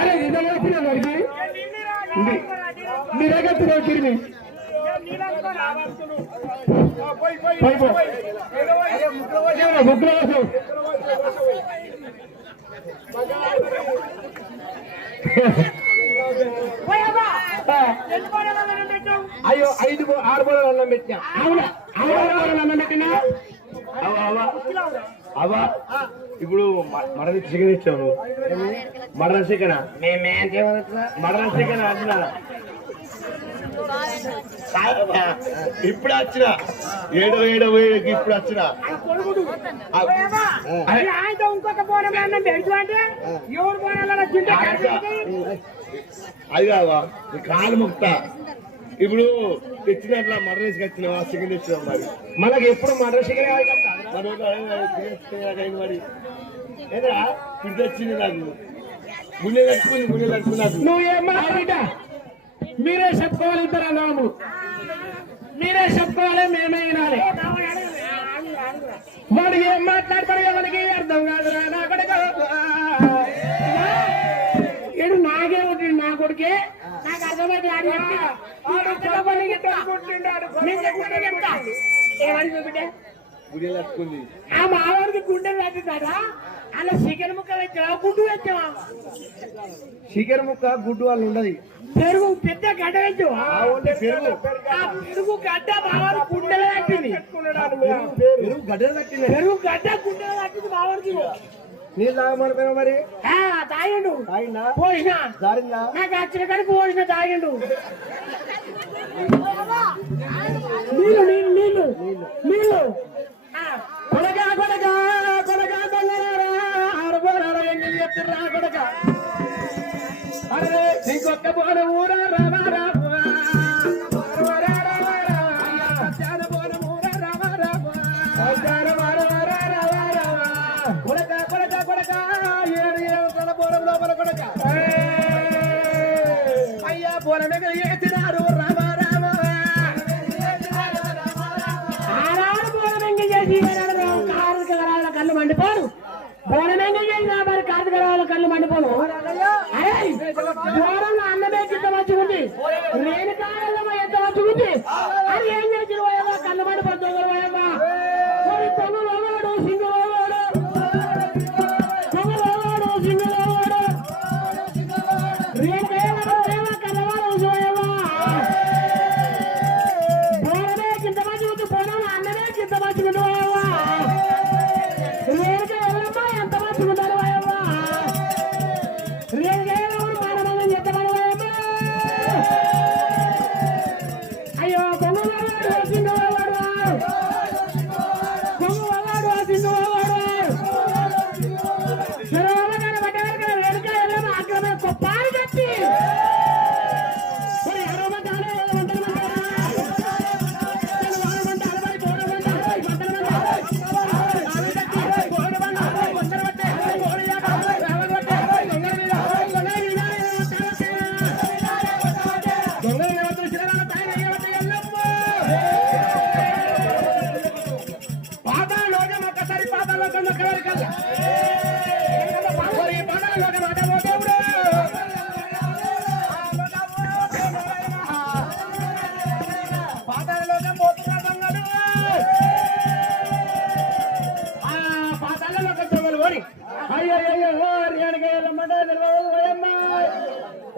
అరే ఇదైనా వాడికి మీరేగత్తున్నా కిరిమి ముగ్గురు అయ్యో 5-6 బోర్లు అన్నం పెట్టినా. అవునా 6 అన్నం పెట్టినా అవా ఇప్పుడు మటన్ చికెన్ ఇచ్చావు. మటన్ చికెన్ మటన్ చికెన్ అంటున్నా. ఇప్పుడు వచ్చిన 7 ఇప్పుడు వచ్చిన అది కావా కాలు ముక్తా. ఇప్పుడు తెచ్చినట్లా మటన్ వేసుకు వచ్చినావా చికెన్ తెచ్చినావు. మరి మనకి ఎప్పుడు మటన్ చికెన్ మరి ఏదా ఇప్పుడు తెచ్చింది నాకు గుండె కట్టుకుంది నాకు. నువ్వేమా మీరే చెప్పుకోవాలి. ఇద్దరు అన్నాము మీరే చెప్పుకోవాలి. మేమే వినాలి. వాడికి ఏం మాట్లాడతాడు ఎవరికి అర్థం కాదురా. నా కొడుకు ఏడు నాకే ఉంటుంది. నా కొడుకే నాకు అర్థమైతే ఆ మావాడికి గుండెలు కట్టుతాడా. అలా చికెన్ ముక్క వచ్చావా గుడ్డు వచ్చావా. చికెన్ ముక్క గుడ్డు వాళ్ళు ఉండదు. పెరుగు పెద్ద గడ్డ వచ్చావా. పెరుగు గడ్డ మావాడు గుండెలు కట్టింది. పెరుగు గడ్డ గుండెలు కట్టింది మావాడికి. నీళ్ళు తాగమని మరి తాగిండు. పోసిన నాకు వచ్చిన కాడికి పోసిన తాగిండు. నీళ్ళు నీళ్ళు నీళ్ళు నీళ్ళు కొడగా కొడగా కొడగా చెప్తున్నా కొడక. అరే ఇంకొక్క పోన ఊరా రావా రావా పోన ఊరా రావా రావా కొడక కొడక కొడక 7 పోరం లోపల కొడక. అయ్యా పోనమే చేసినారు రావా రావా. ఆనాడు పోనమెంగి చేసి కారు కళ్ళు మండిపోను. బోనమెంగి చేసినా మరి కార్తీకరావుల కళ్ళు మండిపోను. అరే దూరంలో అన్నమే కింద వచ్చి ఉంది. నేను కాళ్ళ ఎంత వచ్చి ఉంది. అది ఏం చేసిన పోయావా కళ్ళు మండిపోతుంది. పోయావా తొంగడు సింగువాడు తొంగడు సింగువాడు కళ్ళవాడు పోయావా. బోనమే కింద మంచి ఉంది. బోనం అన్నమే కింద మంచి ఉంది. పోయావా ఎంత మంచి ఉంటారు. పోయావా అయ్యో కొంగవాడు సింగువాడు కొంగవాడు సింగువాడు వెనుక వెళ్ళాము. అక్కడ కొప్పాలు కట్టి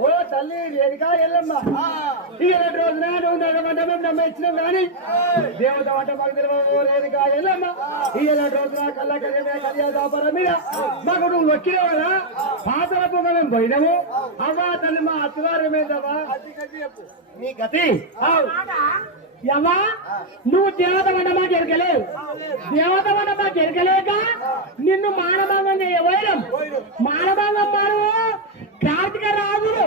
ఓ తల్లి రేణుకా ఎల్లమ్మ. ఇలాంటి రోజు నాడు మేము నమ్మించినాం కానీ దేవత వంట మాకు తెలియదు. రేణుకా ఎల్లమ్మ ఇలాంటి రోజు నా కళ్ళ కళ్యాణ మీద మాకు నువ్వు వచ్చిన కదా పాతలకు మనం పోయినాము. అవ్వా తల్లి మా అత్తగారేమేదవ్వా నీ గతి. యమ్మా నువ్వు దేవత వంట మాకు ఎరకలేవు. దేవత వంట మాకు ఎరకలేక నిన్ను మానభంగంగా పోయినాం. మానభంగం మానవు కార్తీక రాజులు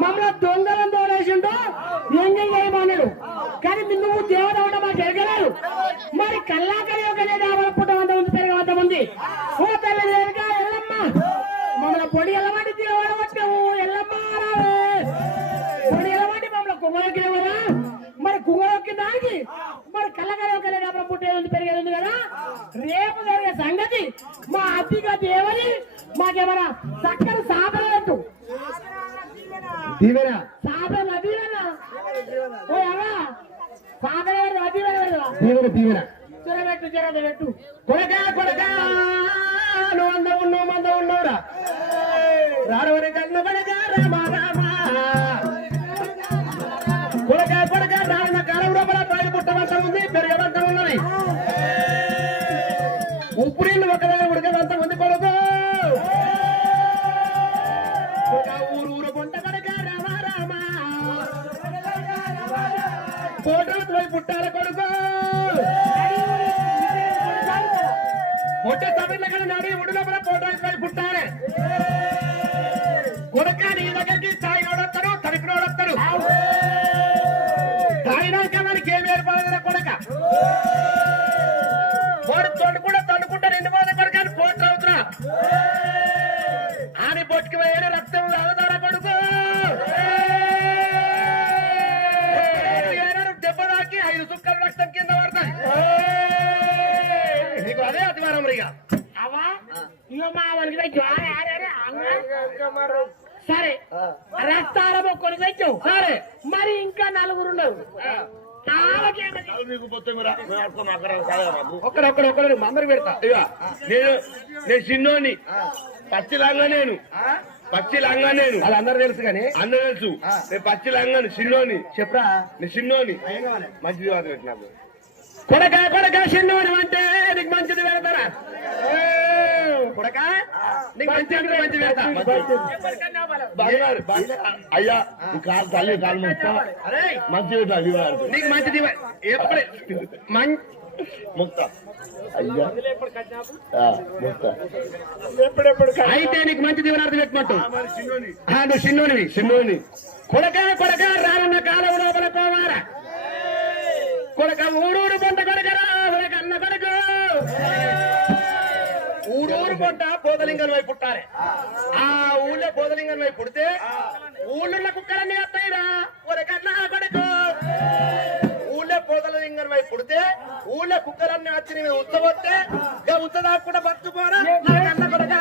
మమ్మల్ని దొంగలను తోలేసిండు. ఎంజాయ్ చేయమన్నాడు కానీ నువ్వు దేవత వంట మాకు ఎరకలేవు. మరి కల్లాకలి ఒక పుట్ట ఉంది పెరగ ఉంది. ఓ తల్లి రేణుకా ఎల్లమ్మ మమ్మల్ని పొడి ఎల్లమంటి దేవుడు వచ్చావు. ఎల్లమ్మ పొడి ఎల్లమంటి మమ్మల్ని కుమ్మలకి లేవదా. మరి కుమ్మలకి దానికి మరి కళ్ళకలి పుట్టేది ఉంది పెరిగేది ఉంది కదా. రేపు జరిగే సంగతి మా అత్తిగా దేవని మాకేమన్నా చక్కని సాధన పెట్టు దీవెన సాధన దీవెన ఓ అలా సాధన దీవెన దీవెన జరబెట్టు కొడకా కొడకా నువ్వు అందం ఉన్నావు మందం ఉన్నావురా రాడవని కన్న కొడక రామ రామ కొడకా కొడక రానున్న కాలం లోపల పైన పుట్టవంతం ఉంది పెరగవంతం ఉన్నది ఉప్పు నీళ్ళు ఒక దగ్గర ఉడకవంత ఉంది కొడుకు ఊరు ఊరు పొంట కొడక రామ రామ కోటలు పోయి పుట్టాల కొడుకు మొట్టే తమిళ కన్నా నాడి ఉడుగల కోటలు పోయి పుట్టాలి కొడక నీ దగ్గరికి తాయినోడొస్తాడు తడిపినోడొస్తాడు తాయినాక మనకి ఏమి ఏర్పడదు కొడక తోడు కూడా తన్నుకుంటా రెండు మంది కొడుకు పోట్లు అవుతున్నా ఆని బొట్టుకి పోయిన రక్తం తాగుతారా కొడుకు దెబ్బ తాకి 5 చుక్కల రక్తం కింద పడతాయి నీకు అదే అతివారం రిగా అవా ఇగో మా వాళ్ళకి సరే రక్తాల మొక్కలు తెచ్చావు సరే మరి ఇంకా నలుగురు ఉన్నారు ఒక్కడొక్కడొక్కడు అందరు పెడతా ఇక నేను చిన్నోని పచ్చి లంగా నేను అది అందరు తెలుసు కానీ అందరు తెలుసు నేను పచ్చి లంగాను చిన్నోని చెప్పరా నేను చిన్నోని మంచిది వాడు నాకు కొడక కొడక చిన్నోని అంటే నీకు మంచిది పెడతారా కొడక నీకు మంచి మంచి పెడతా అయ్యా కాలు తల్లి కాలు మంచి నీకు మంచిది ముక్త అయ్యా అయితే నీకు మంచి దీవనార్థం పెట్టమంటూ నువ్వు చిన్నోనివి కొడక కొడక రానున్న కాలం లోపల పోవారా కొడక ఊరూరు పొంట కొడకరా అన్న కొడుకు ఊరూరు పొంట పోదలింగం వైపు పుట్టాలి ఆ ఊళ్ళో పోదలింగం వైపు పుడితే ఊళ్ళో కుక్కలన్నీ వస్తాయిరా కొడకన్నా కొడుకు ఊళ్ళో పోదలింగం వైపు పుడితే ఊళ్ళో కుక్కలన్నీ వచ్చి నేను ఉత్తవస్తే ఉత్తదా కూడా బతుకుపోరా అన్న కొడుక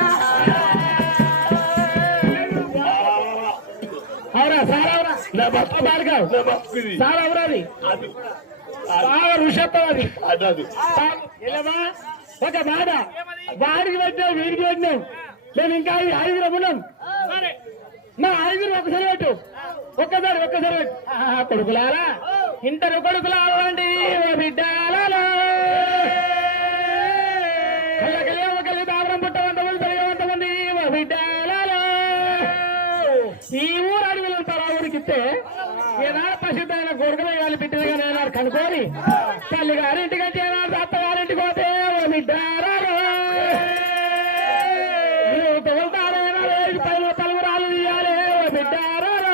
అవురా సారవరా సారవరాది బాగా ఋషత్తది ఒక మాట వాడికి పెట్టావు వీడికి పెట్టినావు మేము ఇంకా 5 ఉన్నాం నా 5 ఒకసారి పెట్టు ఒక్కసారి కొడుకులారా ఇంటరు కొడుకులారండి బిడ్డాలలో కలిగి దావరం పుట్టవంతమంది పెరిగేవంతమంది బిడ్డాలలో ఈ ఊరు అడవులు ఉంటారు ఆ ఊరికిస్తే ఏనాడు ప్రసిద్ధమైన కొడుకులు వేయాలి బిడ్డలుగా నేనాడు కనుక్కొని తల్లి గారింటికి వచ్చి ఏనాడు అత్తగారింటికి పోతే బిడ్డారాలు తగులుతారు ఏనాడు పైన పలుగురాలు తీయాలి బిడ్డారాలు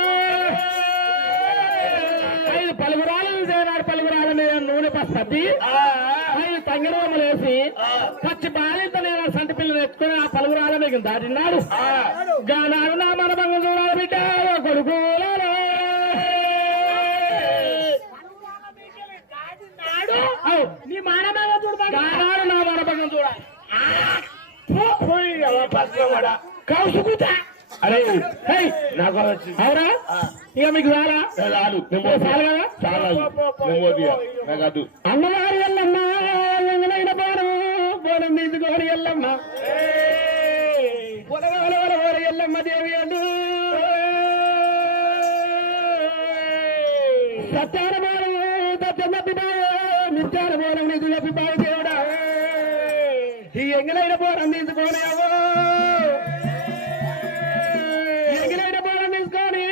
5 పలుగురాలు ఏనాడు పలుగురాల మీద నూనె పసుపత్తి 5 తంగిరమ్మలు వేసి పచ్చి బాలింత నేను సంటి పిల్లలు ఎత్తుకుని ఆ పలుగురాల మీద దాటినాడు గానాడు నా మన బంగ చూడాలి బిడ్డ కొడుకులారా నీ మానభంగం చూడాలి నా మానభంగం చూడాలి కౌసుకుతా అరే నాకు అవురా ఇక మీకు రాదు అమ్మగారు వెళ్ళమ్మ ఎంగలైన బోనం తీసుకొని వెళ్ళమ్మ ఎల్లమ్మ దేవి అల్లు సత్యాన బోనం నిత్యాన బోనం నీకు చెప్పిబాయి దేవుడా ఈ ఎంగలైన బోనం తీసుకోనేవో ఎంగలైన బోనం తీసుకొని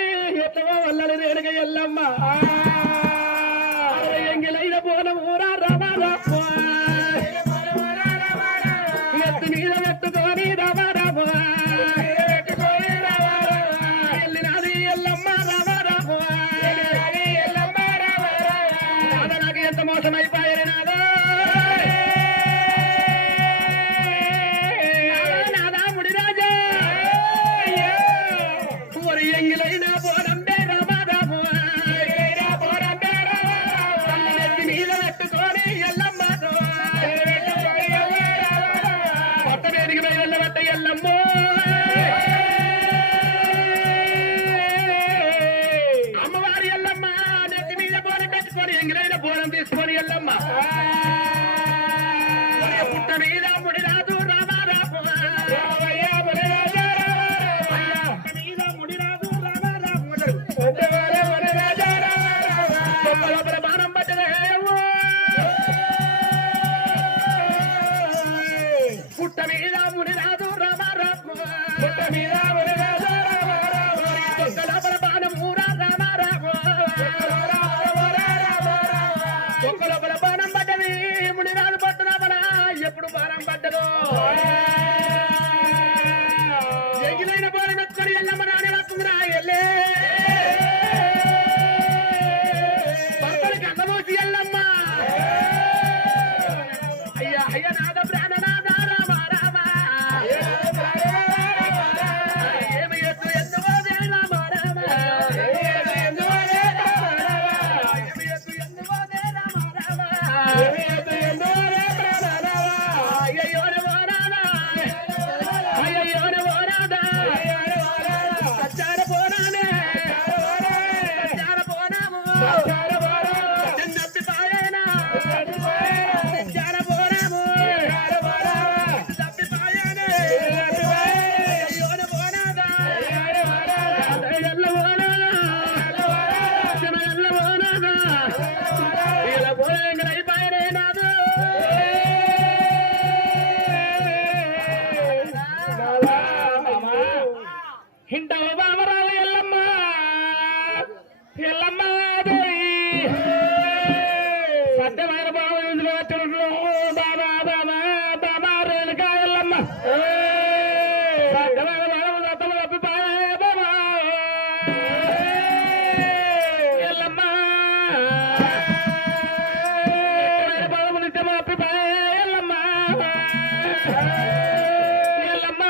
ఎట్లవో వల్లలు రేణుక ఎల్లమ్మ ఎంగలైన బోనం ఊరా రమా ఎత్తు మీద ఎత్తుకొని రమా వెళ్ళినది ఎల్లమ్మ రమా నాకు ఎంత మోసం అయిపోయారు నాదా నాదా ముడిరాజా ఎంగిలైన పోరం మీద పెట్టుకొని ఎల్లమ్మ కొత్త వేదిక మీద వెళ్ళబట్ట ఎల్లమ్మ పుట్ట మీద ముని రాదు రామారాము పుట్ట మీద ముని రాదు రామారాము లోపల బాణము రామారాము ఒక్క లోపల బాణం పడ్డది ముని రాదు పట్టున మన ఎప్పుడు బాణం పడ్డదో ఎగిలైన బాణం ఎత్తుకొని ఎల్లమ్మ నానే వస్తుందిరా ఎల్లే భర్తలకి అందమోసి ఎల్లమ్మ అయ్యా అయ్య నాద ప్రాణనాద రామ రామ ఏమి ఎత్తు ఎందువో రామ రామ ఏమి ఎత్తు ఎందువో రామ రామ అయ్యయ్యో నవోనాదా అయ్యయ్యో నవోనాదా సచ్చార పోనానే సచ్చార పోనాము చిన్నప్పి పాయేనా సచ్చార పోనాము తప్పి పాయేనే అయ్యో నవోనాదా ఎల్ల పోనాదా చిన్న ఎల్ల పోనాదా ఇలా పోయేంగడై పాయనే నాదు hintawa bamarala yellamma yellamma devi satyamana bhavindlo churlo baba baba baba renka yellamma satyamana bhavindlo tappi paye baba yellamma bhavindlo tappi paye yellamma yellamma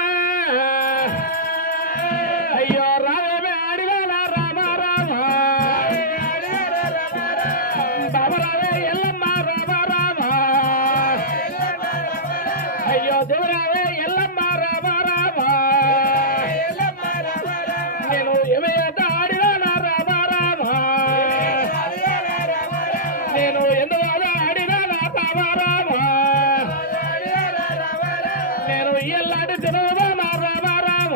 అయ్యో రావే ఆడివేల రామ రామ బాబరావే ఎల్లమ్మ రామ రామ అయ్యో దేవురావే ఎల్లమ్మ రామ రామ నేను ఏమయ్యాత ఆడివేల రామ రామ నేను ఎందువల్ల ఆడివేల రామ రామ నేను ఎల్లాంటి తినవా రామ రామ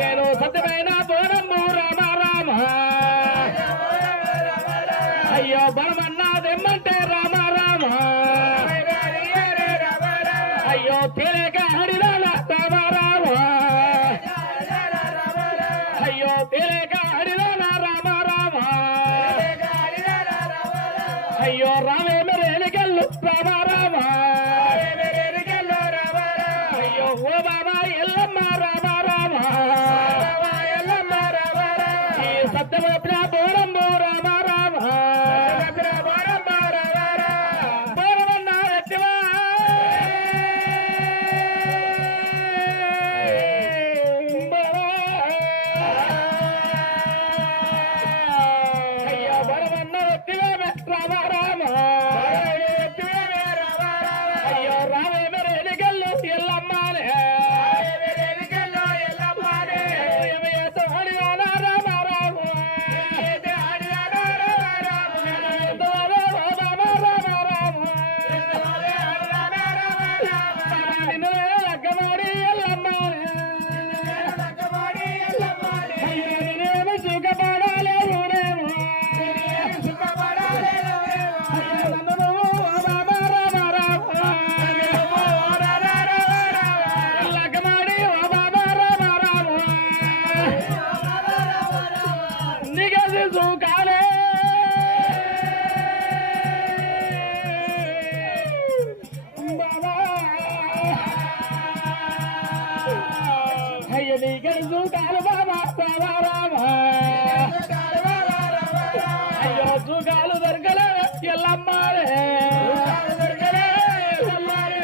నేను సత్యమైన బోనమ్ము రామ రామ అయ్యో బలమన్నాదెమ్మంటే రామ రామ అయ్యో తేలేక హడిరాల రామ రామ అయ్యో తేలేక హడిరాల రామ రామ అయ్యో రావే మెరేలికెళ్ళు రామ రామ అయ్యో ఓ బాబా ఎల్లమ్మ రామ రామ ఈ సత్యవప్న బోరమ్ము రామ రామ బోరమన్న ఎట్టివా అయ్యో బోరమన్న ఎట్టివే రామ రామ అయ్యో రావే మెరేలికెళ్ళు ఎల్లమ్మనే అయ్యో జూగాలు దొరకలే ఎల్లమ్మారే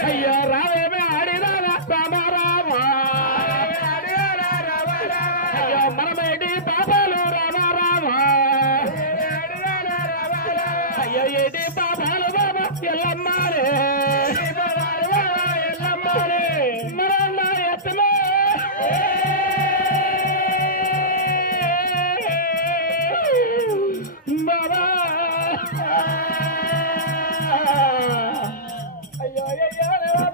అయ్యో రావేమే ఆడినా రామ రామ అయ్యో మనమేటి పాపాలు రామ రామ అయ్యో ఏటి పాపాలు బాబా ఎల్లమ్మారే మరన్నా ఎత్తలే బాబా అయ్యో అయ్యో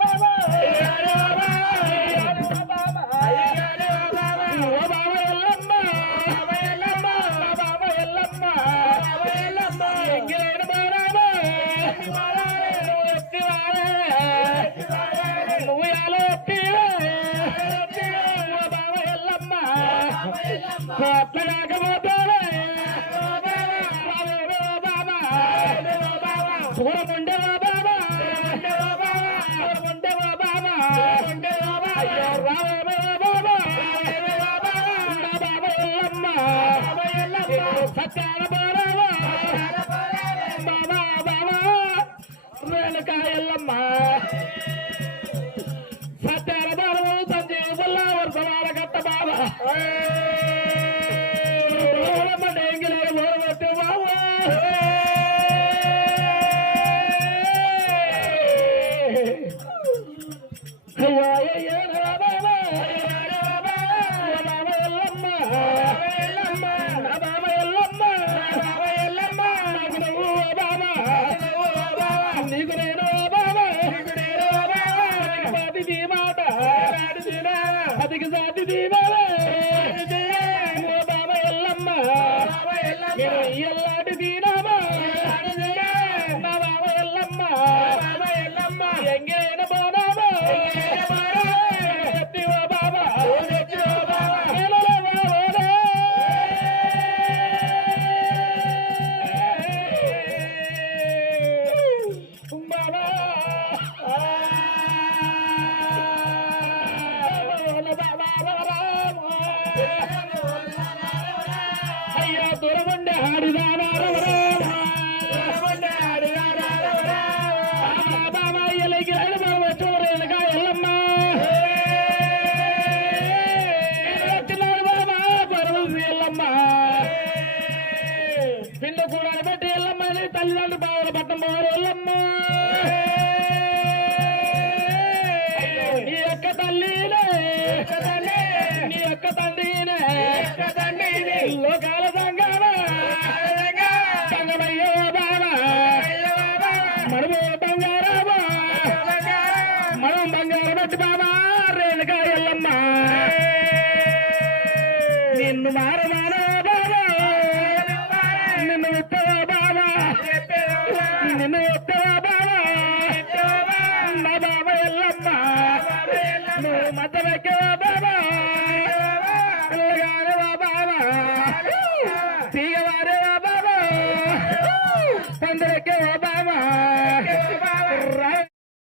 బాబా ఎల్లమ్మ అయ్యో రామ బాబా బాబా ఎల్లమ్మ సత్యాల బాబా బాబా బాబా రేణుకా ఎల్లమ్మ సత్యాల బాబు సంజీవ బల్లా వర్షమాల కట్ట బాబా డెంగిలే ఓడబట్టే బాబా అదికి సాటి దీవాలే బాబా ఎల్లమ్మ ఎల్లాంటి దీనామా నా బాబా ఎల్లమ్మ ఎంగైన బాబా ఎత్తివో బాబా అయ్యా దొరబండే ఆడిదానా బాబా ఎల్లకి బాబా చూడలేక ఎల్లమ్మ చిన్నాడు బాబా పరువు ఎల్లమ్మ పిల్ల కూడా బట్టి ఎల్లమ్మ తల్లిదండ్రులు బావల పట్టం బావలు ఎల్లమ్మ నీ యొక్క తల్లినే నీ యొక్క తండ్రినే లోకాల సంగమ సంగమయ్యో బాబా మనము బంగారాబా మనం బంగారం బట్టి బాబా రేణుకా ఎల్లమ్మ నిన్ను మారమానో బాబా నిన్ను ఎత్తవా బాబా నిన్ను ఎత్తవా బాబా నా బాబా ఎల్లమ్మ నువ్వు మధ్య బాబా